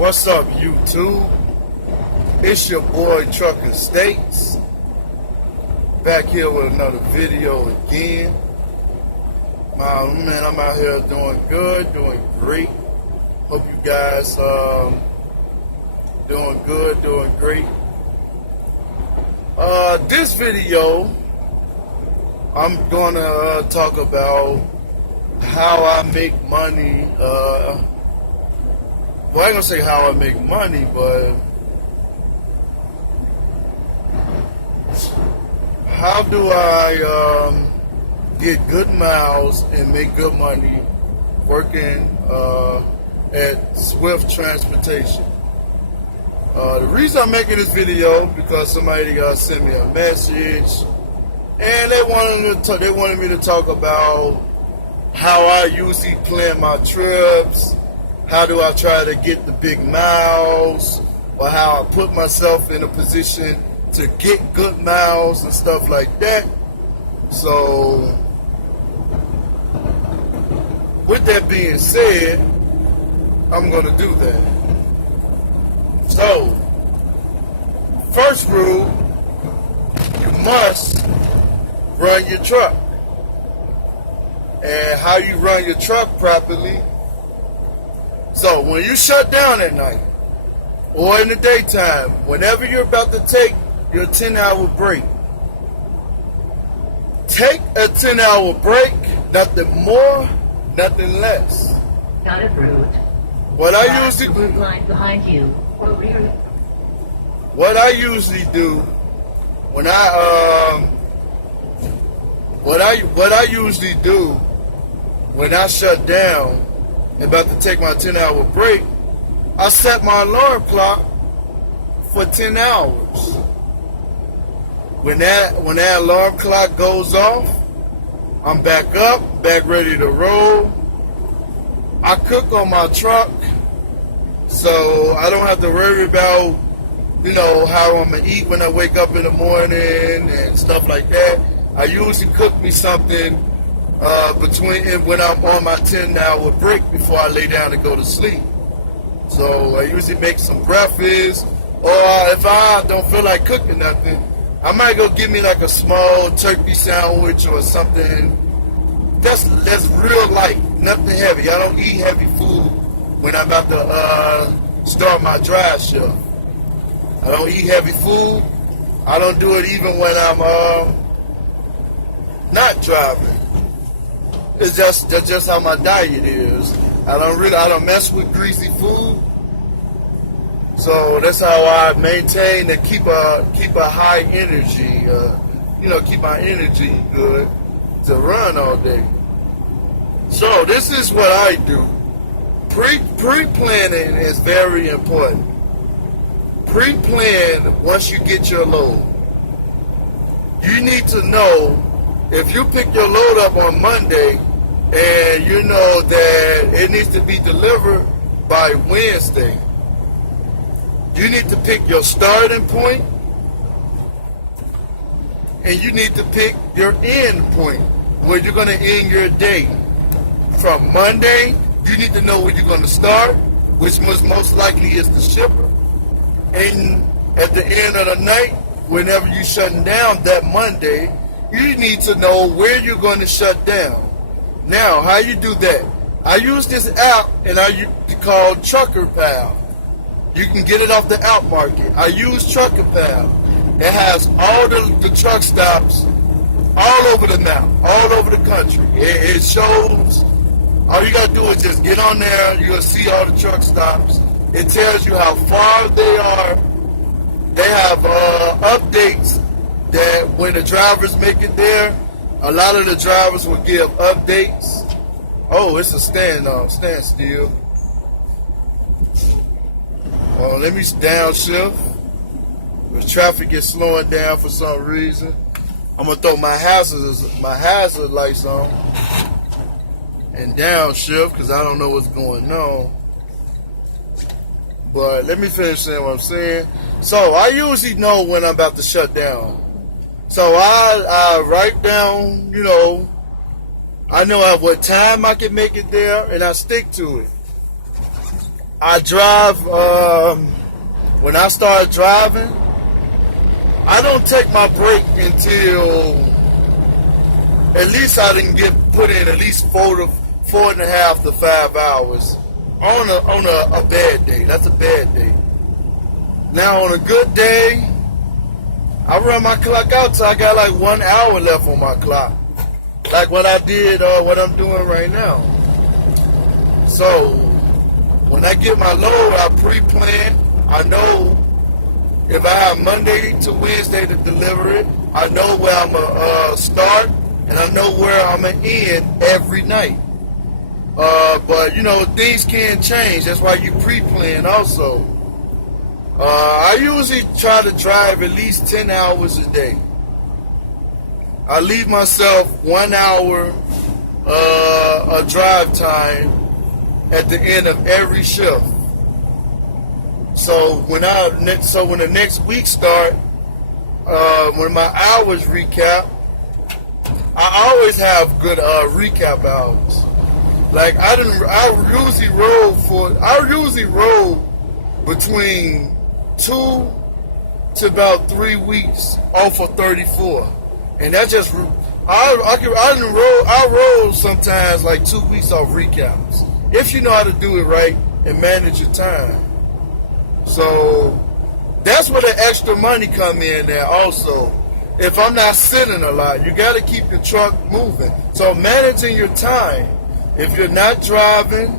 What's up, YouTube? It's your boy Trucker States, back here with another video again. Man, I'm out here doing good, doing great. Hope you guys doing good, doing great. This video, I'm gonna talk about how I make money. Well, I ain't gonna say how I make money, but how do I get good miles and make good money working at Swift Transportation. The reason I'm making this video because somebody sent me a message and they wanted me to talk about how I usually plan my trips. How do I try to get the big miles, or how I put myself in a position to get good miles and stuff like that. So, with that being said, I'm going to do that. So, first rule, you must run your truck. And how you run your truck properly. So when you shut down at night or in the daytime, whenever you're about to take your 10-hour break, take a 10-hour break, nothing more, nothing less. Not approved. What I usually do, line behind you or rear. what I usually do when what I usually do when I shut down about to take my 10-hour break, I set my alarm clock for 10 hours. When that alarm clock goes off, I'm back up, back ready to roll. I cook on my truck, so I don't have to worry about, how I'm gonna eat when I wake up in the morning and stuff like that. I usually cook me something between when I'm on my 10-hour break before I lay down to go to sleep. So I usually make some breakfast, or if I don't feel like cooking nothing, I might go get me like a small turkey sandwich or something that's real light, nothing heavy. I don't eat heavy food when I'm about to start my drive shift. I don't eat heavy food. I don't do it even when I'm not driving. That's just how my diet is. I don't mess with greasy food. So that's how I maintain and keep a high energy, keep my energy good to run all day. So this is what I do. Pre-planning is very important. Pre-plan once you get your load. You need to know if you pick your load up on Monday and you know that it needs to be delivered by Wednesday, you need to pick your starting point and you need to pick your end point, where you're going to end your day. From Monday, you need to know where you're going to start, which most likely is the shipper. And at the end of the night, whenever you're shutting down that Monday, you need to know where you're going to shut down. Now, how you do that? I use this app and called Trucker Pal. You can get it off the app market. I use Trucker Pal. It has all the truck stops all over the map, all over the country. It shows, all you got to do is just get on there. You're going to see all the truck stops. It tells you how far they are. They have updates that when the drivers make it there, a lot of the drivers will give updates. Oh, it's a standstill. Well, let me downshift. The traffic is slowing down for some reason. I'm gonna throw my hazard lights on and downshift because I don't know what's going on. But let me finish saying what I'm saying. So I usually know when I'm about to shut down. So I write down, I know at what time I can make it there, and I stick to it. I drive, when I start driving, I don't take my break until at least I didn't put in at least 4.5 to 5 hours on a bad day. That's a bad day. Now on a good day, I run my clock out till I got like 1 hour left on my clock. Like what I did, what I'm doing right now. So when I get my load, I pre-plan. I know if I have Monday to Wednesday to deliver it, I know where I'm going to start, and I know where I'm going to end every night. But, you know, things can change. That's why you pre-plan also. I usually try to drive at least 10 hours a day. I leave myself 1 hour of drive time at the end of every shift. So when the next week start, when my hours recap, I always have good recap hours. Like I usually roll between 2 to about 3 weeks off of 34, and that just I roll sometimes like 2 weeks off recaps if you know how to do it right and manage your time. So that's where the extra money come in there also. If I'm not sitting a lot, you got to keep your truck moving. So managing your time. If you're not driving,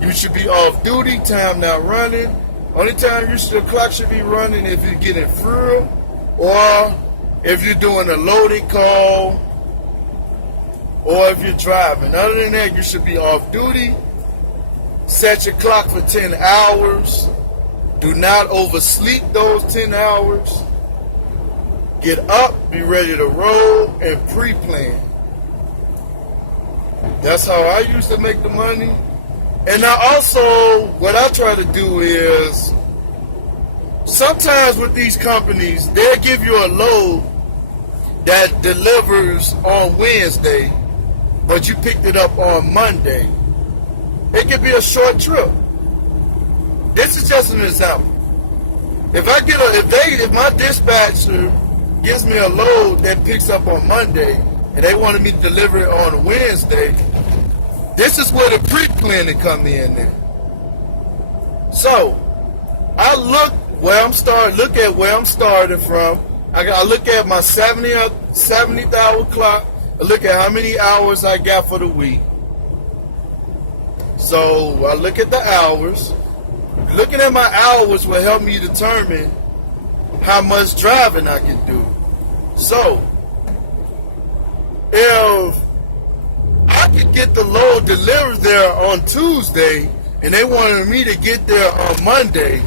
you should be off duty, time not running. Only time your clock should be running if you're getting fuel or if you're doing a loading call or if you're driving. Other than that, you should be off duty. Set your clock for 10 hours. Do not oversleep those 10 hours. Get up, be ready to roll, and pre-plan. That's how I used to make the money. And now also, what I try to do is, sometimes with these companies, they'll give you a load that delivers on Wednesday, but you picked it up on Monday. It could be a short trip. This is just an example. If my dispatcher gives me a load that picks up on Monday and they wanted me to deliver it on Wednesday, this is where the pre-planning come in there. So I look at where I'm starting from. I look at my 70th hour clock. I look at how many hours I got for the week. So I look at the hours. Looking at my hours will help me determine how much driving I can do. So if I could get the load delivered there on Tuesday and they wanted me to get there on Monday,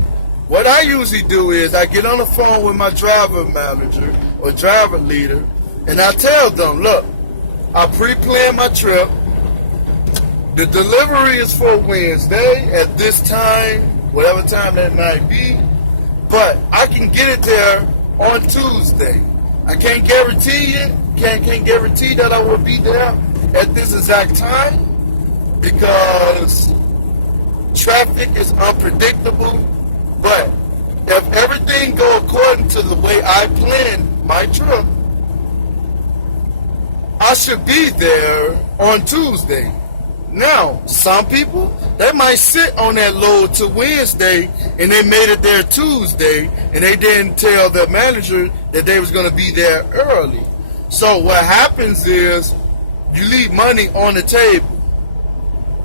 what I usually do is I get on the phone with my driver manager or driver leader and I tell them, look, I pre-planned my trip. The delivery is for Wednesday at this time, whatever time that might be, but I can get it there on Tuesday. I can't guarantee that I will be there at this exact time because traffic is unpredictable. But if everything go according to the way I planned my trip, I should be there on Tuesday. Now, some people, they might sit on that load to Wednesday and they made it there Tuesday and they didn't tell their manager that they was going to be there early. So what happens is you leave money on the table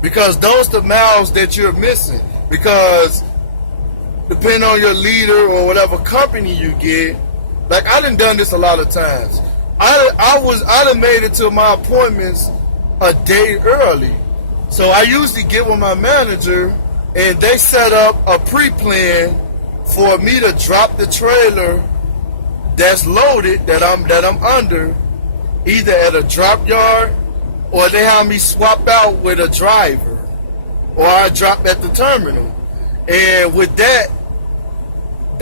because those are the miles that you're missing. Because depending on your leader or whatever company you get, like I done this a lot of times. I done made it to my appointments a day early. So I usually get with my manager and they set up a pre-plan for me to drop the trailer that's loaded that I'm under either at a drop yard or they have me swap out with a driver or I drop at the terminal. And with that,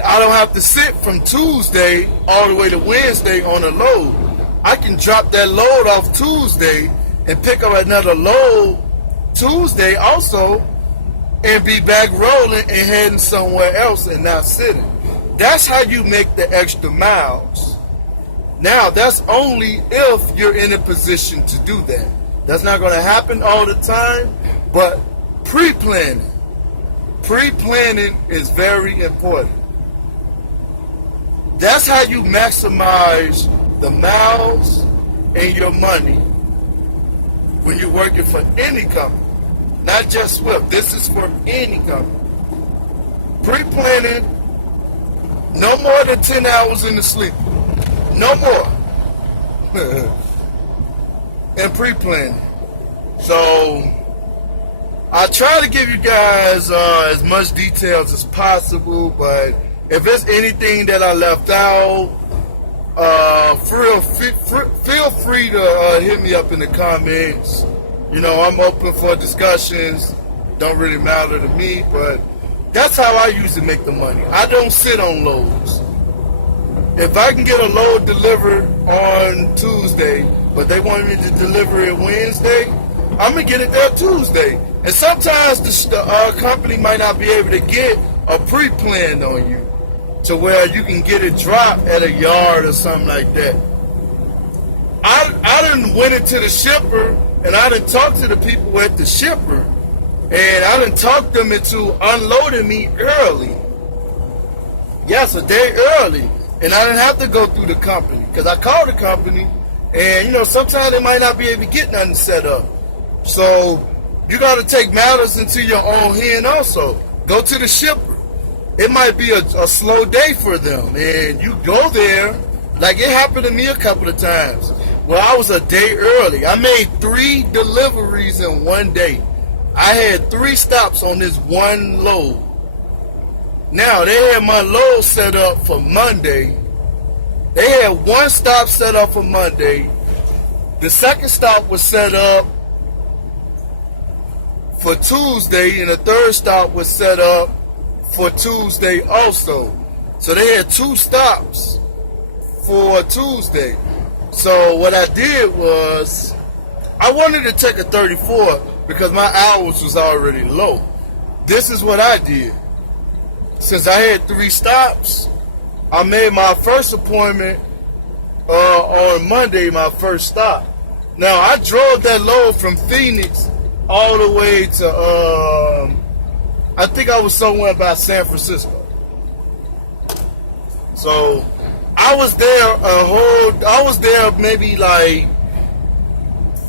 I don't have to sit from Tuesday all the way to Wednesday on a load. I can drop that load off Tuesday and pick up another load Tuesday also and be back rolling and heading somewhere else and not sitting. That's how you make the extra miles. Now, that's only if you're in a position to do that. That's not going to happen all the time, but pre-planning is very important. That's how you maximize the miles and your money when you're working for any company. Not just Swift. This is for any company. Pre-planning, no more than 10 hours in the sleep. No more. And pre-planning. So, I try to give you guys as much details as possible, but if there's anything that I left out, feel free to hit me up in the comments. You know, I'm open for discussions. Don't really matter to me, but that's how I usually make the money. I don't sit on loads. If I can get a load delivered on Tuesday, but they want me to deliver it Wednesday, I'm going to get it there Tuesday. And sometimes the company might not be able to get a pre-plan on you to where you can get it dropped at a yard or something like that. I done went into the shipper and I done talked to the people at the shipper and I done talked them into unloading me early. Yes, a day early. And I didn't have to go through the company because I called the company and, you know, sometimes they might not be able to get nothing set up. So you got to take matters into your own hand also. Go to the shipper. It might be a slow day for them. And you go there, like it happened to me a couple of times. Well, I was a day early. I made 3 deliveries in one day. I had 3 stops on this one load. Now, they had my load set up for Monday. They had 1 stop set up for Monday. The second stop was set up for Tuesday, and the third stop was set up for Tuesday also. So they had 2 stops for Tuesday. So what I did was, I wanted to take a 34 because my hours was already low. This is what I did. Since I had 3 stops, I made my first appointment on Monday, my first stop. Now, I drove that load from Phoenix all the way to, I think I was somewhere about San Francisco. So, I was there maybe like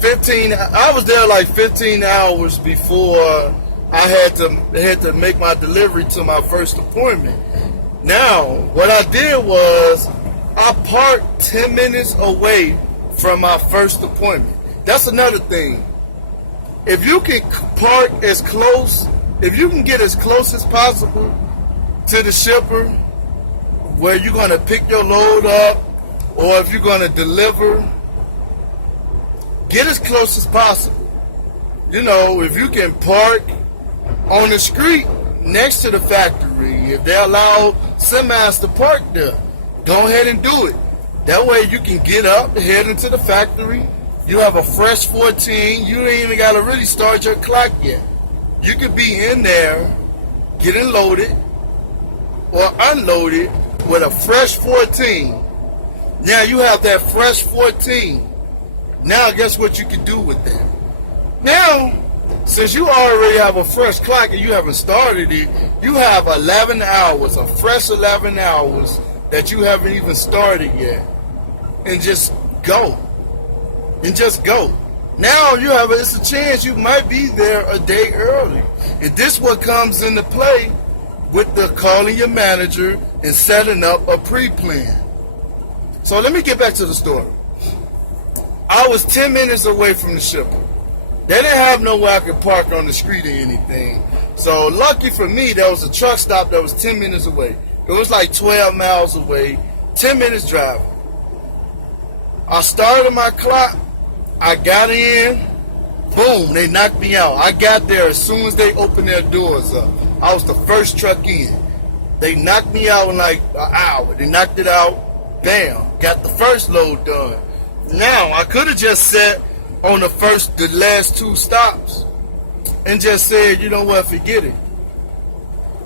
15 hours before I had to make my delivery to my first appointment. Now, what I did was I parked 10 minutes away from my first appointment. That's another thing. If you can park as close, if you can get as close as possible to the shipper where you're going to pick your load up or if you're going to deliver, get as close as possible. You know, if you can park on the street next to the factory, if they allow semis to park there, go ahead and do it. That way you can get up, head into the factory. You have a fresh 14. You ain't even got to really start your clock yet. You could be in there getting loaded or unloaded with a fresh 14. Now you have that fresh 14. Now guess what you can do with that? Now, since you already have a fresh clock and you haven't started it, you have 11 hours, a fresh 11 hours that you haven't even started yet. And just go. And just go. Now you have it's a chance you might be there a day early. And this what comes into play with the calling your manager and setting up a pre-plan. So let me get back to the story. I was 10 minutes away from the shipper. They didn't have nowhere I could park on the street or anything. So lucky for me, there was a truck stop that was 10 minutes away. It was like 12 miles away, 10 minutes driving. I started my clock. I got in. Boom, they knocked me out. I got there as soon as they opened their doors up. I was the first truck in. They knocked me out in like an hour. They knocked it out. Bam, got the first load done. Now, I could have just sat on the last 2 stops and just said, you know what, forget it.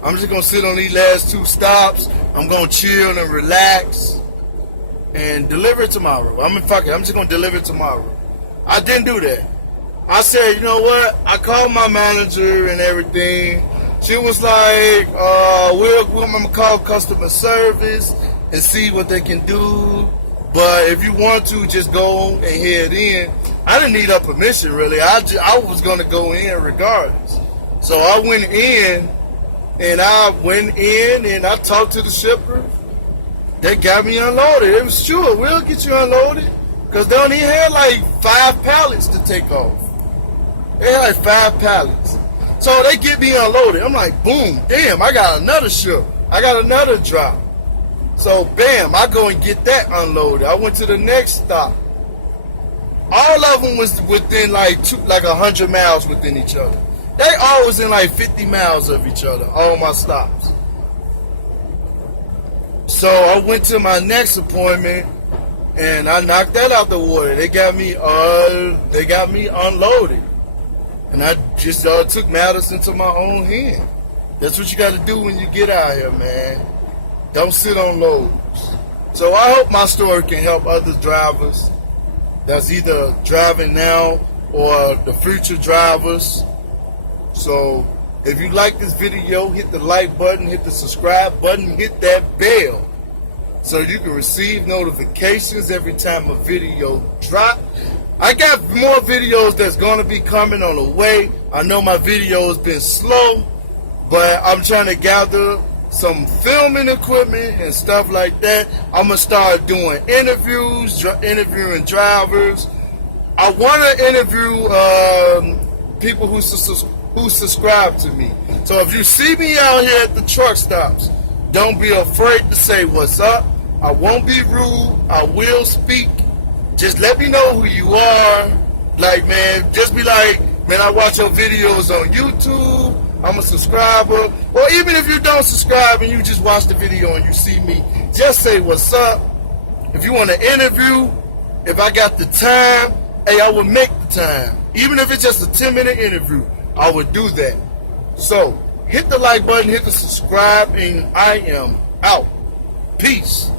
I'm just gonna sit on these last 2 stops. I'm gonna chill and relax and deliver it tomorrow. Fuck it, I'm just gonna deliver it tomorrow. I didn't do that. I said, you know what? I called my manager and everything. She was like, I'm gonna call customer service and see what they can do. But if you want to, just go and head in. I didn't need her permission, really. I was gonna go in regardless. So I went in, and I talked to the shipper. They got me unloaded. It was sure, we'll get you unloaded. Because they only had like 5 pallets to take off. They had like 5 pallets. So they get me unloaded. I'm like, boom, damn, I got another ship. I got another drop. So bam, I go and get that unloaded. I went to the next stop. All of them was within like 100 miles within each other. They all was in like 50 miles of each other, all my stops. So I went to my next appointment and I knocked that out the water. They got me unloaded. And I just took matters into my own hand. That's what you got to do when you get out here, man. Don't sit on loads. So I hope my story can help other drivers that's either driving now or the future drivers. So if you like this video, hit the like button, hit the subscribe button, hit that bell so you can receive notifications every time a video drop. I got more videos that's going to be coming on the way. I know my video has been slow, but I'm trying to gather some filming equipment and stuff like that. I'm going to start doing interviews, interviewing drivers. I want to interview people who subscribe to me. So if you see me out here at the truck stops, don't be afraid to say what's up. I won't be rude. I will speak. Just let me know who you are. Like, man, just be like, man, I watch your videos on YouTube. I'm a subscriber. Or even if you don't subscribe and you just watch the video and you see me, just say what's up. If you want to interview, if I got the time, hey, I would make the time. Even if it's just a 10-minute interview, I would do that. So, hit the like button, hit the subscribe, and I am out. Peace.